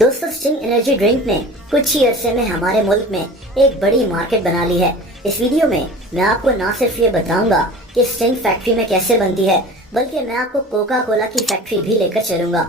दोस्तों, sting energy drink ने कुछ ही अरसे में हमारे मुल्क में एक बड़ी मार्केट बना ली है। इस वीडियो में मैं आपको ना सिर्फ ये बताऊंगा कि स्टिंग फैक्ट्री में कैसे बनती है, बल्कि मैं आपको कोका कोला की फैक्ट्री भी लेकर चलूंगा।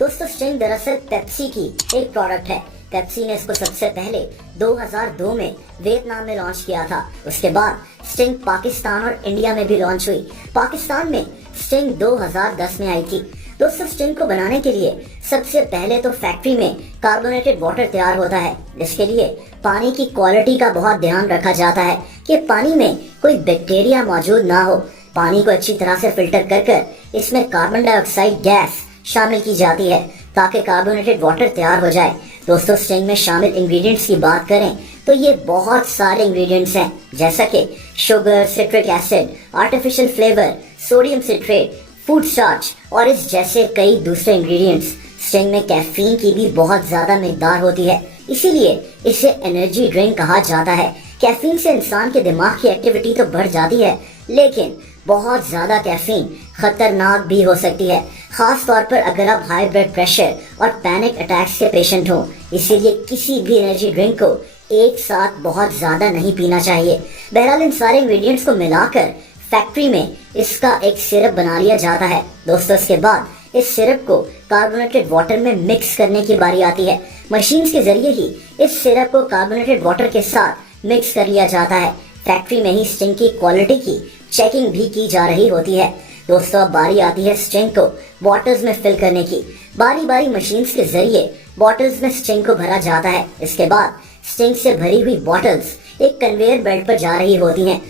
दोस्तों, स्टिंग दरअसल पेप्सी की एक प्रोडक्ट है। पेप्सी ने इसको सबसे पहले 2002 में वियतनाम में लॉन्च किया था। उसके बाद स्टिंग पाकिस्तान और इंडिया में भी लॉन्च हुई। पाकिस्तान में स्टिंग 2010 में आई थी। दोस्तों, स्टिंग को बनाने के लिए सबसे पहले तो फैक्ट्री में कार्बोनेटेड वाटर तैयार होता है। इसके लिए पानी की क्वालिटी का बहुत ध्यान रखा जाता है कि पानी में कोई बैक्टीरिया मौजूद ना हो। पानी को अच्छी तरह से फिल्टर कर इसमें कार्बन डाइऑक्साइड गैस शामिल की जाती है ताकि कार्बोनेटेड वाटर तैयार हो जाए। दोस्तों, स्टिंग में शामिल इंग्रेडिएंट्स की बात करें तो ये बहुत सारे इंग्रेडिएंट्स हैं, जैसा कि sugar, citric acid, artificial flavour, sodium citrate, food starch और इस जैसे कई दूसरे इंग्रेडिएंट्स। स्टिंग में कैफीन की भी बहुत ज्यादा मिकदार होती है, इसीलिए इसे एनर्जी ड्रिंक कहा जाता है। कैफीन से इंसान के दिमाग की एक्टिविटी तो बढ़ जाती है, लेकिन बहुत ज्यादा कैफीन खतरनाक भी हो सकती है, खास तौर पर अगर आप हाई ब्लड प्रेशर और पैनिक अटैक्स के पेशेंट हो। इसीलिए किसी भी एनर्जी ड्रिंक को एक साथ बहुत ज्यादा नहीं पीना चाहिए। बहरहाल, इन सारे इंग्रेडिएंट्स को मिलाकर फैक्ट्री में इसका एक सिरप बना लिया जाता है। दोस्तों, इसके बाद इस सिरप को कार्बोनेटेड वाटर में मिक्स करने की बारी आती है। मशीन के जरिए ही इस सिरप को कार्बोनेटेड वाटर के साथ मिक्स कर लिया जाता है। फैक्ट्री में ही स्टिंग की क्वालिटी की चेकिंग भी की जा रही होती है। दोस्तों, अब बारी आती है स्टिंग को बॉटल्स में फिल करने की। बारी बारी मशीन के जरिए बॉटल्स में स्टिंग को भरा जाता है। इसके बाद स्टिंग से भरी हुई बॉटल्स एक कन्वेयर बेल्ट पर जा रही होती हैं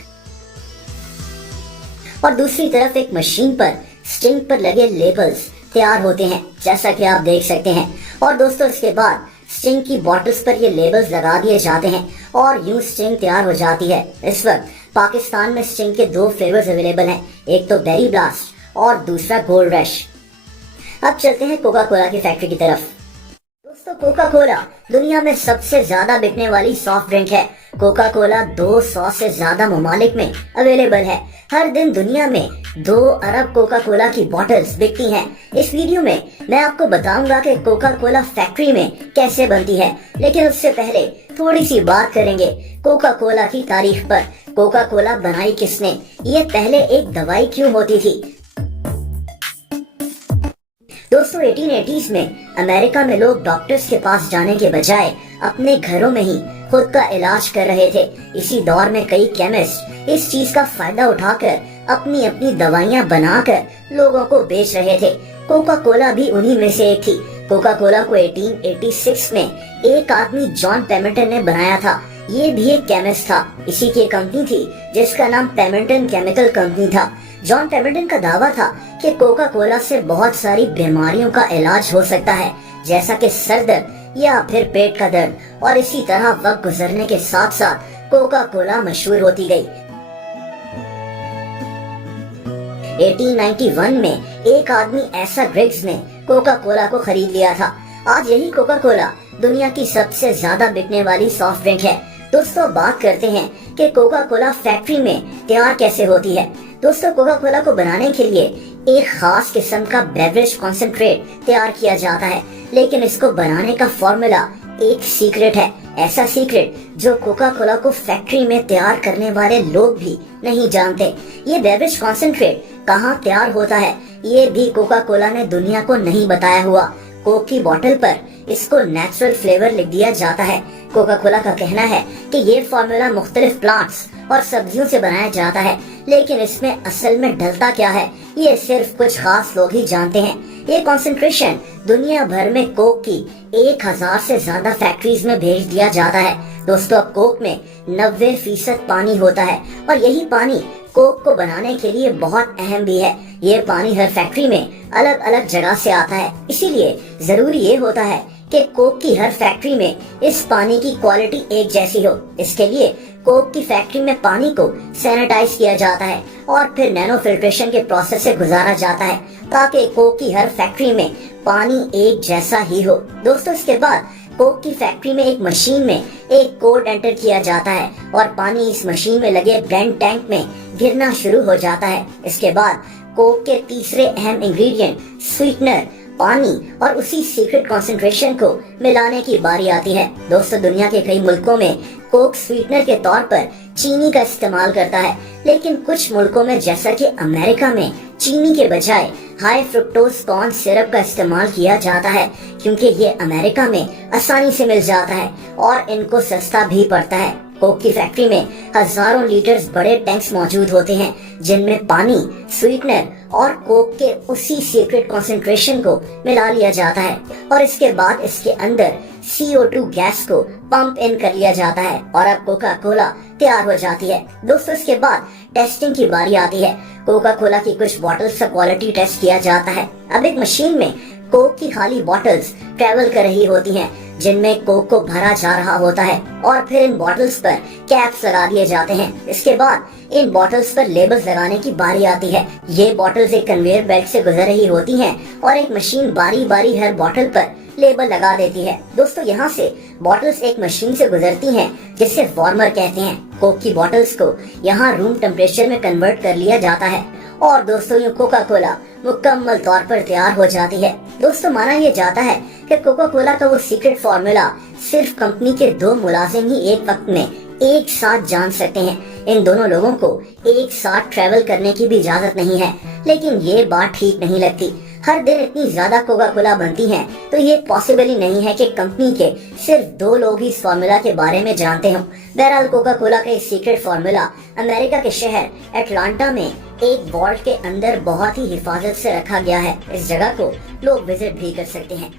और दूसरी तरफ एक मशीन पर स्टिंग पर लगे लेबल्स तैयार होते हैं, जैसा कि आप देख सकते हैं। और दोस्तों, इसके बाद स्टिंग की बॉटल्स पर ये लेबल्स लगा दिए जाते हैं और यूं स्टिंग तैयार हो जाती है। इस वक्त पाकिस्तान में स्टिंग के 2 फ्लेवर्स अवेलेबल हैं, एक तो बेरी ब्लास्ट और दूसरा गोल्ड रश। अब चलते हैं कोका कोला की फैक्ट्री की तरफ। दोस्तों, कोका कोला दुनिया में सबसे ज्यादा बिकने वाली सॉफ्ट ड्रिंक है। कोका कोला 200 से ज्यादा ममालिक में अवेलेबल है। हर दिन दुनिया में 2 अरब कोका कोला की बॉटल्स बिकती हैं। इस वीडियो में मैं आपको बताऊंगा कि कोका कोला फैक्ट्री में कैसे बनती है, लेकिन उससे पहले थोड़ी सी बात करेंगे कोका कोला की तारीख पर। कोका कोला बनाई किसने? ये पहले एक दवाई क्यों होती थी? दोस्तों, 1880s में अमेरिका में लोग डॉक्टर्स के पास जाने के बजाय अपने घरों में ही खुद का इलाज कर रहे थे। इसी दौर में कई केमिस्ट इस चीज का फायदा उठाकर अपनी अपनी दवाइयां बनाकर लोगों को बेच रहे थे। कोका कोला भी उन्हीं में से एक थी। कोका कोला को 1886 में एक आदमी जॉन पेमिल्टन ने बनाया था। ये भी एक केमिस्ट था। इसी की कंपनी थी जिसका नाम पेमिल्टन केमिकल कंपनी था। जॉन पेमिल्टन का दावा था कि कोका कोला से बहुत सारी बीमारियों का इलाज हो सकता है, जैसा कि सर दर्द या फिर पेट का दर्द। और इसी तरह वक्त गुजरने के साथ साथ कोका कोला मशहूर होती गई। 1891 में एक आदमी ऐसा ग्रिग्स ने कोका कोला को खरीद लिया था। आज यही कोका कोला दुनिया की सबसे ज्यादा बिकने वाली सॉफ्ट ड्रिंक है। दोस्तों, बात करते हैं कि कोका कोला फैक्ट्री में तैयार कैसे होती है। दोस्तों, कोका कोला को बनाने के लिए एक खास किस्म का बेवरेज कॉन्सेंट्रेट तैयार किया जाता है, लेकिन इसको बनाने का फॉर्मूला एक सीक्रेट है। ऐसा सीक्रेट जो कोका कोला को फैक्ट्री में तैयार करने वाले लोग भी नहीं जानते। ये बेवरेज कॉन्सेंट्रेट कहाँ तैयार होता है, ये भी कोका कोला ने दुनिया को नहीं बताया हुआ। कोक की बोतल पर इसको नेचुरल फ्लेवर लिख दिया जाता है। कोका कोला का कहना है कि ये फॉर्मूला मुख्तलिफ प्लांट्स और सब्जियों से बनाया जाता है, लेकिन इसमें असल में डलता क्या है ये सिर्फ कुछ खास लोग ही जानते हैं। ये कॉन्सेंट्रेशन दुनिया भर में कोक की 1000 से ज्यादा फैक्ट्रीज में भेज दिया जाता है। दोस्तों, अब कोक में 90% पानी होता है और यही पानी कोक को बनाने के लिए बहुत अहम भी है। ये पानी हर फैक्ट्री में अलग अलग जगह से आता है, इसीलिए जरूरी ये होता है कि कोक की हर फैक्ट्री में इस पानी की क्वालिटी एक जैसी हो। इसके लिए कोक की फैक्ट्री में पानी को सैनिटाइज किया जाता है और फिर नैनो फिल्ट्रेशन के प्रोसेस से गुजारा जाता है ताकि कोक की हर फैक्ट्री में पानी एक जैसा ही हो। दोस्तों, इसके बाद कोक की फैक्ट्री में एक मशीन में एक कोड एंटर किया जाता है और पानी इस मशीन में लगे ब्लेंड टैंक में गिरना शुरू हो जाता है। इसके बाद कोक के तीसरे अहम इंग्रेडिएंट स्वीटनर पानी और उसी सीक्रेट कॉन्सेंट्रेशन को मिलाने की बारी आती है। दोस्तों, दुनिया के कई मुल्कों में कोक स्वीटनर के तौर पर चीनी का इस्तेमाल करता है, लेकिन कुछ मुल्कों में जैसा कि अमेरिका में चीनी के बजाय हाई फ्रुक्टोज कॉर्न सिरप का इस्तेमाल किया जाता है, क्योंकि ये अमेरिका में आसानी से मिल जाता है और इनको सस्ता भी पड़ता है। कोक की फैक्ट्री में हजारों लीटर्स बड़े टैंक्स मौजूद होते हैं, जिनमें पानी, स्वीटनर और कोक के उसी सीक्रेट कॉन्सेंट्रेशन को मिला लिया जाता है और इसके बाद इसके अंदर CO2 गैस को पंप इन कर लिया जाता है और अब कोका कोला तैयार हो जाती है। दोस्तों, इसके बाद टेस्टिंग की बारी आती है। कोका कोला की कुछ बॉटल्स का क्वालिटी टेस्ट किया जाता है। अब एक मशीन में कोक की खाली बॉटल्स ट्रेवल कर रही होती हैं, जिनमें कोक को भरा जा रहा होता है और फिर इन बॉटल्स पर कैप्स लगा दिए जाते हैं। इसके बाद इन बॉटल्स पर लेबल्स लगाने की बारी आती है। ये बॉटल्स एक कन्वेयर बेल्ट से गुजर रही होती हैं और एक मशीन बारी बारी हर बॉटल पर लेबल लगा देती है। दोस्तों, यहाँ से बॉटल्स एक मशीन से गुजरती हैं, जिसे वार्मर कहते हैं। कोक की बॉटल्स को यहाँ रूम टेम्परेचर में कन्वर्ट कर लिया जाता है और दोस्तों, ये कोका कोला मुकम्मल तौर पर तैयार हो जाती है। दोस्तों, माना यह जाता है कि कोका कोला का वो सीक्रेट फॉर्मूला सिर्फ कंपनी के 2 मुलाजिम ही एक वक्त में एक साथ जान सकते हैं। इन दोनों लोगों को एक साथ ट्रैवल करने की भी इजाजत नहीं है, लेकिन ये बात ठीक नहीं लगती। हर दिन इतनी ज्यादा कोका कोला बनती है, तो ये पॉसिबल ही नहीं है कि कंपनी के सिर्फ 2 लोग ही इस फॉर्मूला के बारे में जानते हों। बहरहाल, कोका कोला का इस सीक्रेट फॉर्मूला अमेरिका के शहर एटलांटा में एक वॉल्ट के अंदर बहुत ही हिफाजत से रखा गया है। इस जगह को लोग विजिट भी कर सकते हैं।